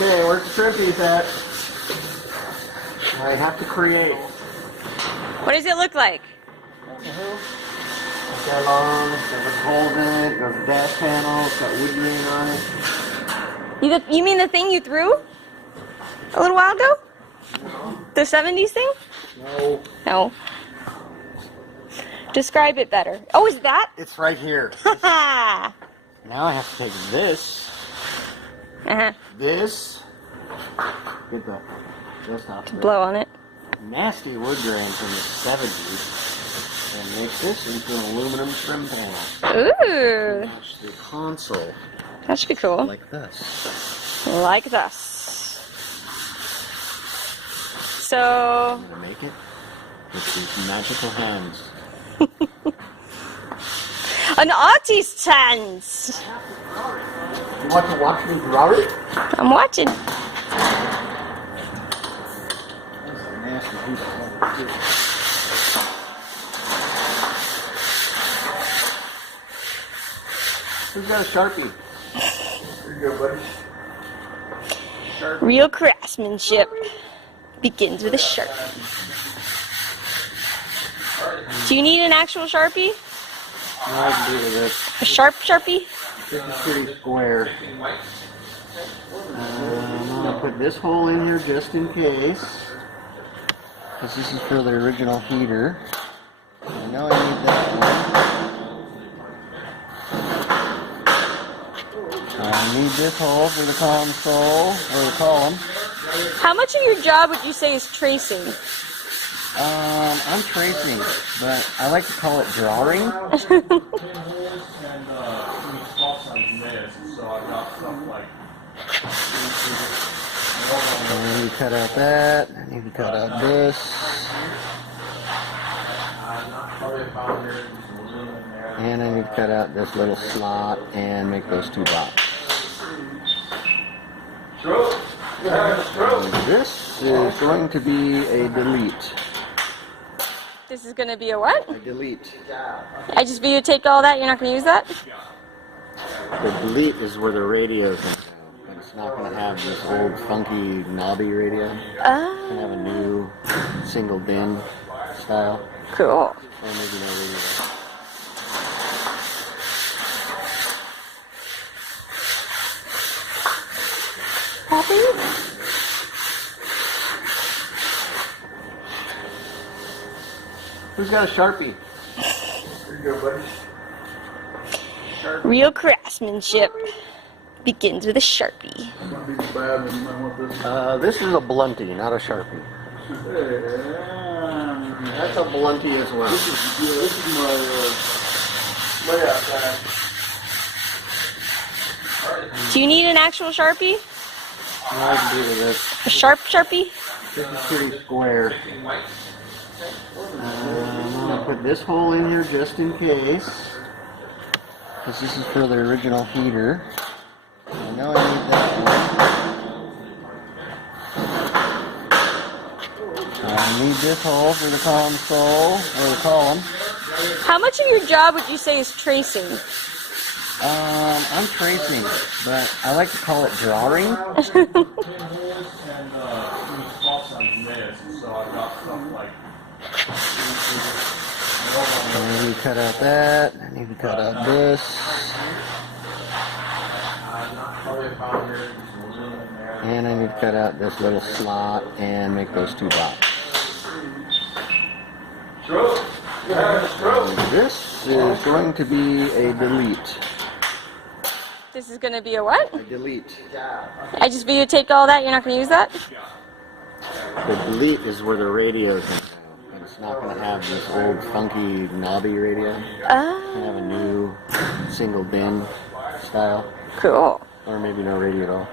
Okay, where's the shrimpies at? I have to create. What does it look like? It's got long, it's got the holes in it, there's a dash panel, it's got wood grain on it. You mean the thing you threw a little while ago? No. The 70s thing? No. No. Describe it better. Oh, is that? It's right here. Haha. Now I have to take this, this, get the desktop, Blow on it. nasty wood grain from the 70s, and make this into an aluminum trim panel. Ooh. Match the console That should be cool. like this. Like this. So, I'm gonna make it with these magical hands. an artist's hands. You want to watch me draw it? I'm watching. That's a nasty piece of wood. Who's got a Sharpie? Here you go, buddy. Sharpie. Real craftsmanship begins with a Sharpie. Do you need an actual Sharpie? No, I can do it with this. A sharp Sharpie? This is pretty square. I'm gonna put this hole in here just in case, because this is for the original heater. I know I need that one. I need this hole for the console, or the column. How much of your job would you say is tracing? I'm tracing, but I like to call it drawing. I need to cut out that. I need to cut out this. And I need to cut out this little slot and make those two dots. And this is going to be a delete. This is going to be a what? A delete. I just videotape all that? You're not going to use that? The delete is where the radio's going to go. But it's not going to have this old funky knobby radio. It's going to have a new single bin style. Cool. Or maybe no radio. Happy? Who's got a Sharpie? Here you go, buddy. Sharpie. Real craftsmanship begins with a Sharpie. This is a Blunty, not a Sharpie. That's a Blunty as well. This is my layout guide. Do you need an actual Sharpie? I can do with this. A sharp Sharpie? This is pretty square. I'm gonna put this hole in here just in case, because this is for the original heater. I know I need that one. I need this hole for the console, or the column. How much of your job would you say is tracing? I'm tracing, but I like to call it drawing. I need to cut out that. I need to cut out this. And I need to cut out this little slot and make those two dots. And this is going to be a delete. This is going to be a what? A delete. I just videotape all that? You're not going to use that? The delete is where the radio's going to go. And it's not going to have this old funky knobby radio. It's going to have a new single bin style. Cool. Or maybe no radio at all.